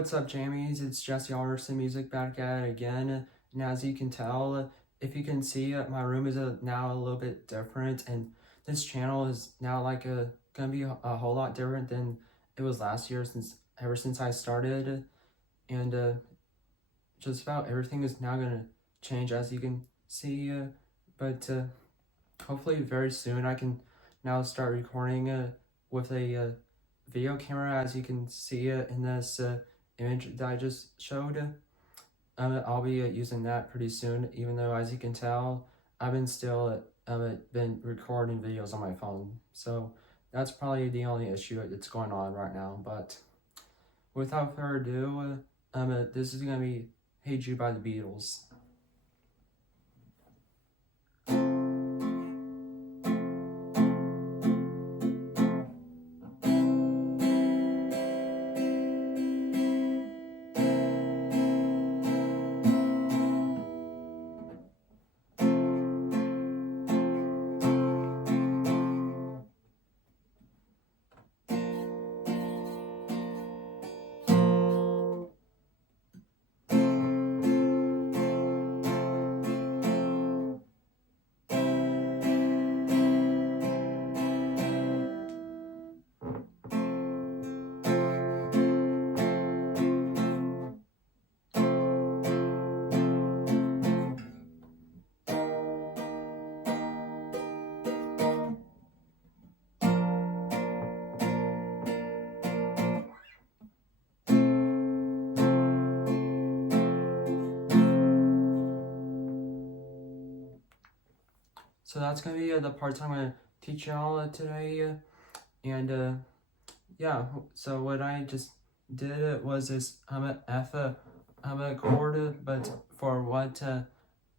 what's up, Jammies? It's JesseAldersonMusic back at it again. And as you can tell, if you can see, my room is now a little bit different, and this channel is now gonna be a whole lot different than it was last year, ever since I started, and just about everything is now gonna change, as you can see. But hopefully very soon I can now start recording with a video camera, as you can see in this image that I just showed. I'll be using that pretty soon, even though, as you can tell, I've been recording videos on my phone. So that's probably the only issue that's going on right now. But without further ado, this is gonna be "Hey Jude" by the Beatles. So that's gonna be the parts I'm gonna teach y'all today, and yeah. So what I just did was this F chord, but for what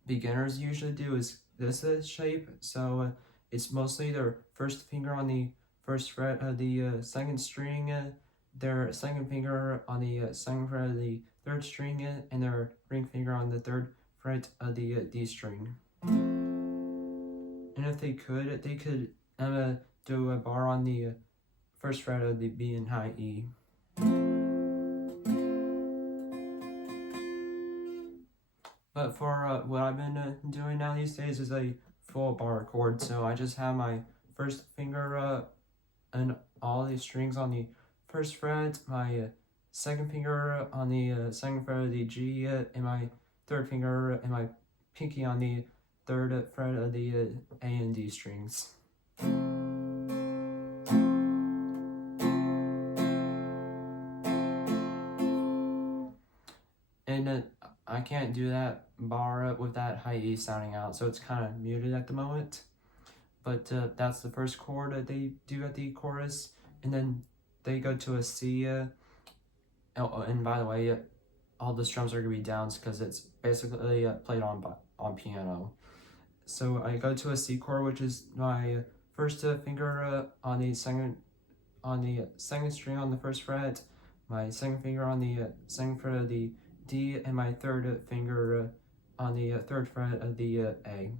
beginners usually do is this shape. So it's mostly their first finger on the first fret of the second string, their second finger on the second fret of the third string, and their ring finger on the third fret of the D string. And if they could do a bar on the first fret of the B and high E. But for what I've been doing now these days is a full bar chord. So I just have my first finger and all these strings on the first fret, my second finger on the second fret of the G, and my third finger and my pinky on the third fret of the A and D strings. And I can't do that bar with that high E sounding out, so it's kind of muted at the moment. But that's the first chord that they do at the chorus, and then they go to a C. Oh, and by the way, all the strums are gonna be downs because it's basically played on piano. So I go to a C chord, which is my first finger on the second string on the first fret, my second finger on the second fret of the D, and my third finger on the third fret of the A.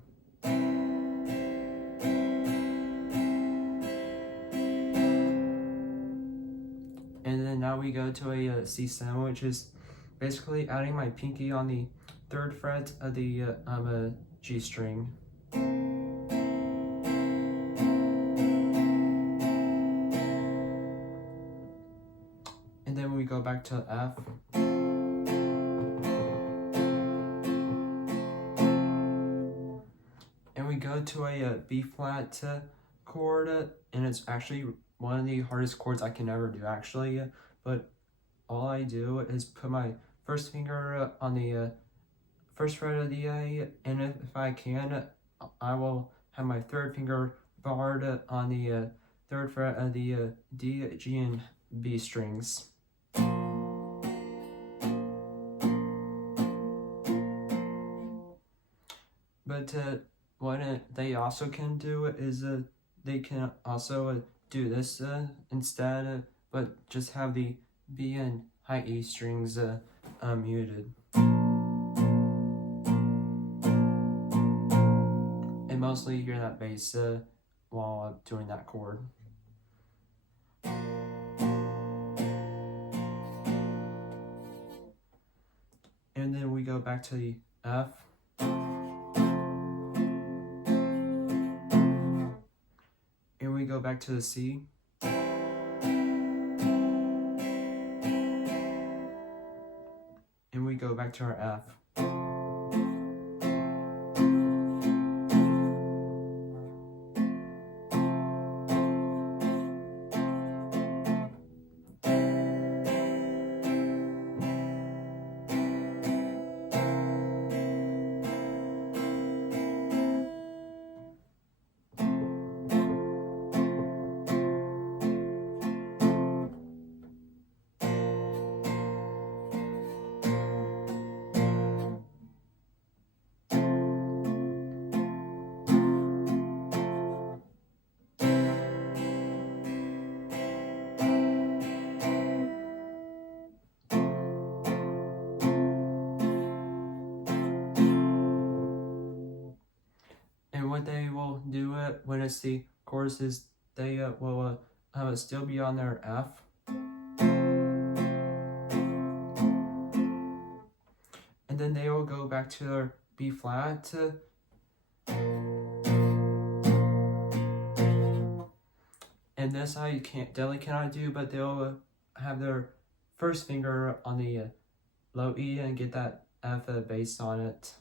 And then now we go to a C7, which is basically adding my pinky on the third fret of the G string. And then we go back to F. And we go to a B flat chord, and it's actually one of the hardest chords I can ever do, actually. But all I do is put my first finger on the first fret of the A, and if I can, I will have my third finger barred on the third fret of the D, G, and B strings. But what they also can do is they can also do this instead, but just have the B and high E strings muted. And mostly you hear that bass while doing that chord. back to the F. And we go back to the C. And we go back to our F. And what they will do it when it's the chorus is they will still be on their F. And then they will go back to their B flat. And this I definitely cannot do, but they'll have their first finger on the low E and get that F bass on it.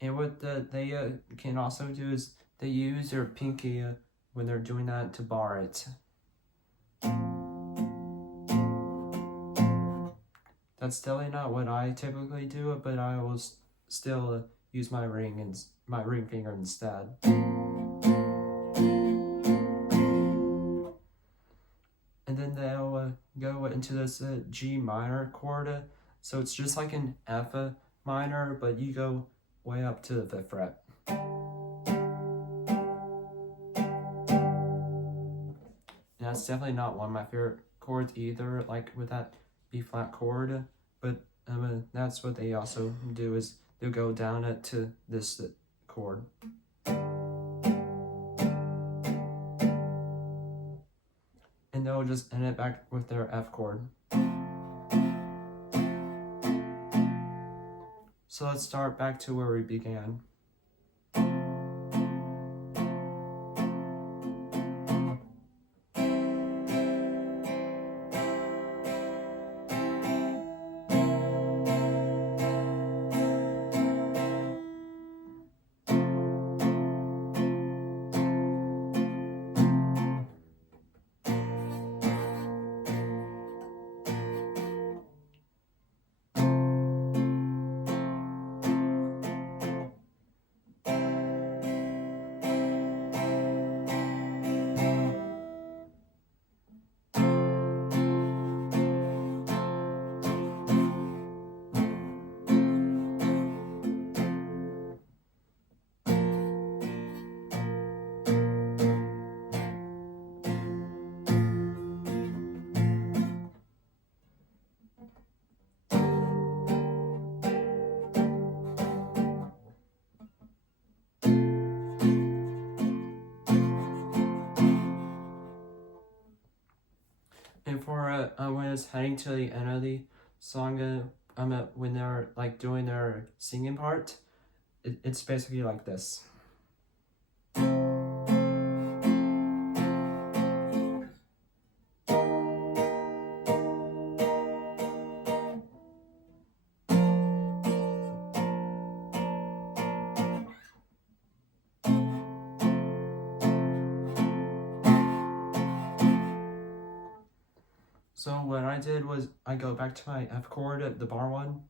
And what they can also do is they use their pinky when they're doing that to bar it. That's definitely not what I typically do, but I will still use my ring finger instead. And then they'll go into this G minor chord. So it's just like an F minor, but you go way up to the 5th fret. And that's definitely not one of my favorite chords either, like with that B flat chord, but that's what they also do is they'll go down it to this chord. And they'll just end it back with their F chord. So let's start back to where we began. And for when it's heading to the end of the song, when they're like doing their singing part, it's basically like this. So what I did was I go back to my F chord, the bar one.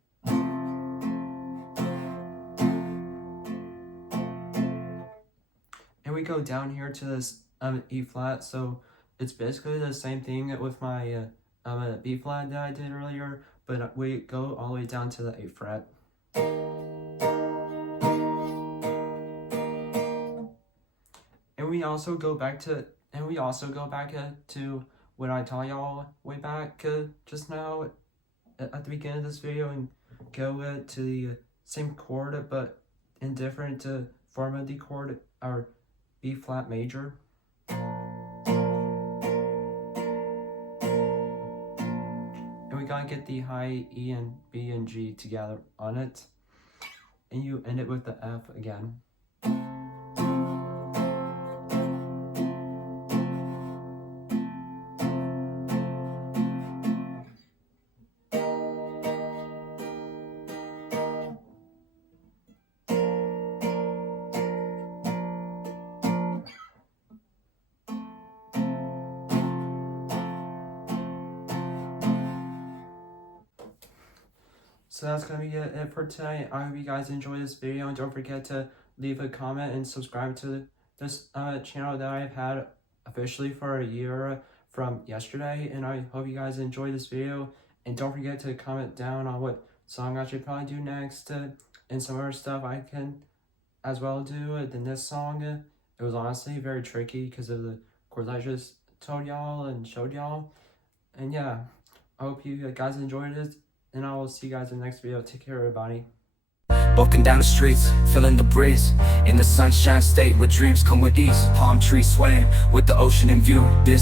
And we go down here to this E flat, so it's basically the same thing with my B flat that I did earlier, but we go all the way down to the 8th fret. And we also go back to what I taught y'all way back just now at the beginning of this video, and go to the same chord but in different form of the chord, our B flat major. And we gotta get the high E and B and G together on it. and you end it with the F again. So that's gonna be it for tonight. I hope you guys enjoyed this video, and don't forget to leave a comment and subscribe to this channel that I've had officially for a year from yesterday. And I hope you guys enjoyed this video, and don't forget to comment down on what song I should probably do next, and some other stuff I can as well do than this song. It was honestly very tricky because of the chords I just told y'all and showed y'all. And yeah, I hope you guys enjoyed it, and I will see you guys in the next video. Take care, everybody. Walking down the streets, feeling the breeze, in the sunshine state where dreams come with ease. Palm trees swaying with the ocean in view. This